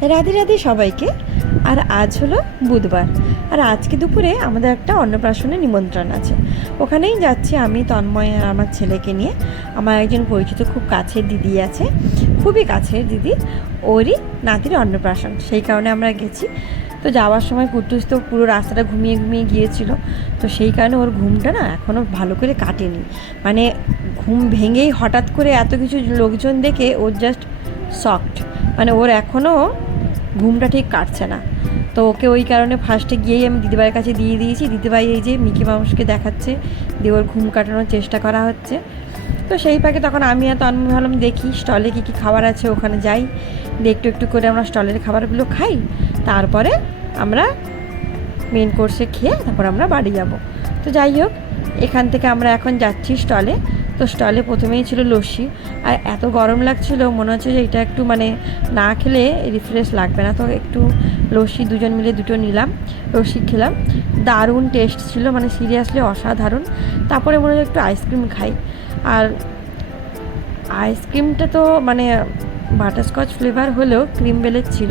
রাধে রাধে সবাইকে। আর আজ হলো বুধবার। আর আজকে দুপুরে আমাদের একটা অন্নপ্রাশনের নিমন্ত্রণ আছে। ওখানেই যাচ্ছি আমি, তন্ময় আর আমার ছেলেকে নিয়ে। আমার একজন পরিচিত খুব কাছের দিদি আছে, খুবই কাছের দিদি। ওরই নাতির অন্নপ্রাশন। সেই কারণে আমরা গেছি। তো যাওয়ার সময় কুটুস তো পুরো রাস্তাটা ঘুমিয়ে ঘুমিয়ে গিয়েছিল। তো সেই কারণে ওর ঘুমটা না এখনও ভালো করে কাটেনি। মানে ঘুম ভেঙেই হঠাৎ করে এত কিছু লোকজন দেখে ওর জাস্ট সফট মানে ওর এখনও ঘুমটা ঠিক কাটছে না। তো ওকে ওই কারণে ফার্স্টে গিয়েই আমি দিদিভাইয়ের কাছে দিয়ে দিয়েছি। দিদিভাই এই যে মিকি মাউসকে দেখাচ্ছে, দিয়ে ওর ঘুম কাটানোর চেষ্টা করা হচ্ছে। তো সেই পাকে তখন আমি আর তন্ময় ভাবলাম, দেখি স্টলে কী কী খাবার আছে, ওখানে যাই। দিয়ে একটু একটু করে আমরা স্টলের খাবারগুলো খাই। তারপরে আমরা মেন কোর্সে খেয়ে তারপর আমরা বাড়ি যাব। তো যাই হোক, এখান থেকে আমরা এখন যাচ্ছি স্টলে। তো স্টলে প্রথমেই ছিল লস্যি। আর এত গরম লাগছিল, মনে হচ্ছে যে এটা একটু মানে না খেলে রিফ্রেশ লাগবে না। তো একটু লস্যি দুজন মিলে দুটো নিলাম, লস্যি খেলাম। দারুণ টেস্ট ছিল মানে সিরিয়াসলি অসাধারণ। তারপরে মনে হচ্ছে একটু আইসক্রিম খাই। আর আইসক্রিমটা তো মানে বাটারস্কচ ফ্লেভার হলেও ক্রিম বেলের ছিল।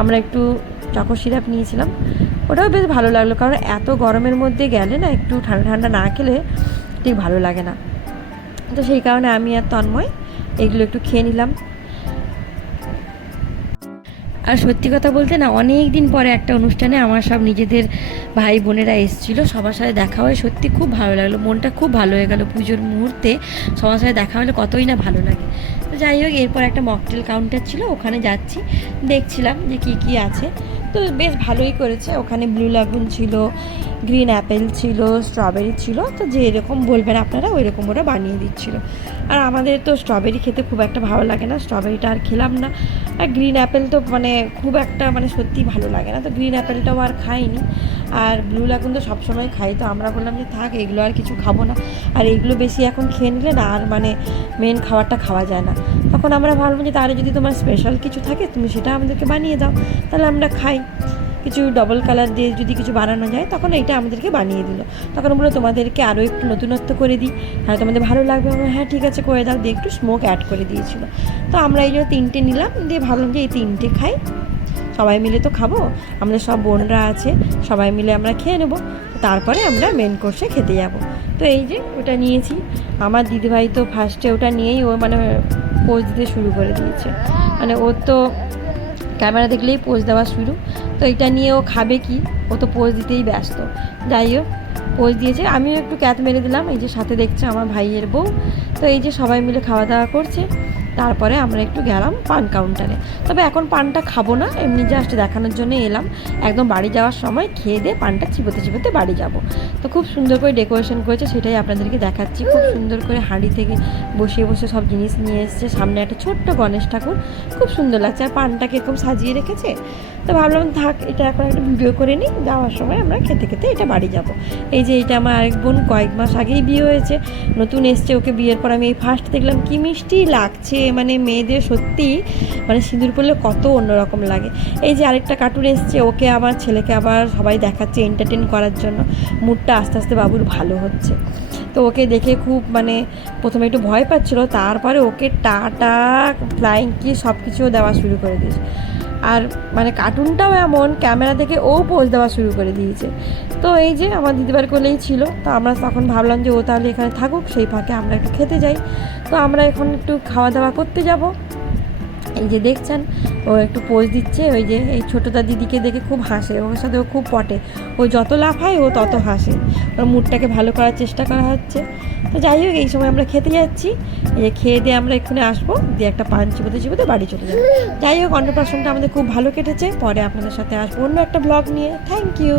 আমরা একটু চকো সিরাপ নিয়েছিলাম। ওটাও বেশ ভালো লাগল, কারণ এত গরমের মধ্যে গেলে না একটু ঠান্ডা ঠান্ডা না খেলে ঠিক ভালো লাগে না। তো সেই কারণে আমি আর তন্ময় এগুলো একটু খেয়ে নিলাম। আর সত্যি কথা বলতে না, অনেক দিন পরে একটা অনুষ্ঠানে আমার সব নিজেদের ভাই বোনেরা এসেছিল, সবার সাথে দেখা হয়ে। সত্যি খুব ভালো লাগল, মনটা খুব ভালো হয়ে গেল পুজোর মুহূর্তে। সবার সাথে দেখা হলে কতই না ভালো লাগে। যাই হোক এরপর একটা মকটেল কাউন্টার ছিল, ওখানে যাচ্ছি। দেখছিলাম যে কি কি আছে। তো বেশ ভালোই করেছে। ওখানে ব্লু লাগুন ছিল গ্রিন অ্যাপেল ছিল স্ট্রবেরি ছিল। তো যে এরকম বলবেন আপনারা, ওই রকম ওরা বানিয়ে দিচ্ছিল। আর আমাদের তো স্ট্রবেরি খেতে খুব একটা ভালো লাগে না। স্ট্রবেরিটা আর খেলাম না। আর গ্রিন অ্যাপেল তো মানে খুব একটা মানে সত্যি ভালো লাগে না। তো গ্রিন অ্যাপেলটাও আর খাইনি। আর ব্লু লাগুন তো সবসময় খাই। তো আমরা বললাম যে, থাক, এগুলো আর কিছু খাব না। আর এগুলো বেশি এখন খেয়ে নিলে না, আর মানে মেন খাবারটা খাওয়া যায় না। তখন আমরা ভাবলাম যে তাহলে যদি তোমার স্পেশাল কিছু থাকে, তুমি সেটা আমাদেরকে বানিয়ে দাও। তাহলে আমরা খাই। কিছু ডবল কালার দিয়ে যদি কিছু বানানো যায়, তখন এইটা আমাদেরকে বানিয়ে দিল। তখন বলল, তোমাদেরকে আরও একটু নতুনত্ব করে দিই। হ্যাঁ তোমাদের ভালো লাগবে? আমরা হ্যাঁ ঠিক আছে, করে দাও। দিয়ে একটু স্মোক অ্যাড করে দিয়েছিল। তো আমরা এই জন্য তিনটে নিলাম, দিয়ে ভাবলাম যে এই তিনটে খাই। সবাই মিলে তো খাব। আমরা সব বোনরা আছে, সবাই মিলে আমরা খেয়ে নেব। তারপরে আমরা মেন কোর্সে খেতে যাব। তো এই যে ওটা নিয়েছি। আমার দিদিভাই তো ফার্স্টে ওটা নিয়েই ও মানে পোজ দিতে শুরু করে দিয়েছে। মানে ওর তো ক্যামেরা দেখলেই পোজ দেওয়া শুরু। তো এটা নিয়ে ও খাবে কি? ও তো পোজ দিতেই ব্যস্ত। যাই হোক, পোজ দিয়েছে। আমিও একটু ক্যাত মেরে দিলাম। এই যে সাথে দেখছে আমার ভাইয়ের বউ। তো এই যে সবাই মিলে খাওয়া দাওয়া করছে। তারপরে আমরা একটু গেলাম পান কাউন্টারে তবে এখন পানটা খাব না, এমনি জাস্ট দেখানোর জন্য এলাম। একদম বাড়ি যাওয়ার সময় খেয়ে দিয়ে পানটা চিপোতে চিপোতে বাড়ি যাব। তো খুব সুন্দর করে ডেকোরেশন করেছে, সেটাই আপনাদেরকে দেখাচ্ছি। খুব সুন্দর করে হাঁড়ি থেকে বসে বসে সব জিনিস নিয়ে এসেছে। সামনে একটা ছোট্ট গণেশ ঠাকুর। খুব সুন্দর লাগছে। আর পানটাকে খুব সাজিয়ে রেখেছে। তো ভাবলাম, থাক, এটা এখন একটা ভিডিও করে নিই, যাওয়ার সময় আমরা খেতে খেতে এটা বাড়ি যাব। এই যে এটা আমার আরেক বোন, কয়েক মাস আগেই বিয়ে হয়েছে, নতুন এসছে ওকে বিয়ের পর আমি এই ফার্স্ট দেখলাম, কি মিষ্টি লাগছে মানে মেয়েদের সত্যি মানে সিঁদুর পরলে কত অন্যরকম লাগে। এই যে আরেকটা কার্টুন এসছে, ওকে আবার, ছেলেকে আবার সবাই দেখাচ্ছে এন্টারটেন করার জন্য, মুডটা আস্তে আস্তে বাবুর ভালো হচ্ছে। তো ওকে দেখে খুব মানে প্রথমে একটু ভয় পাচ্ছিলো, তারপরে ওকে টাটা ফ্লাইং কি সব কিছু দেওয়া শুরু করে দিয়েছে। আর মানে কার্টুনটাও এমন ক্যামেরা থেকে ও পোজ দেওয়া শুরু করে দিয়েছে। তো এই যে আমার দিদিবার কোলেই ছিল, তো আমরা তখন ভাবলাম যে ও তাহলে এখানে থাকুক, সেই ফাঁকে আমরা একটু খেতে যাই। তো আমরা এখন একটু খাওয়া দাওয়া করতে যাব। এই যে দেখছেন ও একটু পোজ দিচ্ছে, ওই যে এই ছোটোটা দিদিকে দেখে খুব হাসে ওর সাথে ও খুব পটে। ও যত লাফায় ও তত হাসে। ওর মুডটাকে ভালো করার চেষ্টা করা হচ্ছে। তো যাই হোক, এই সময় আমরা খেতে যাচ্ছি। এই যে খেয়ে দিয়ে আমরা এক্ষুনি আসব। দিয়ে একটা পান চিবোতে চিবোতে বাড়ি চলে যাব। যাই হোক, অন্নপ্রাশনটা আমাদের খুব ভালো কেটেছে। পরে আপনাদের সাথে আসব অন্য একটা ব্লগ নিয়ে। Thank you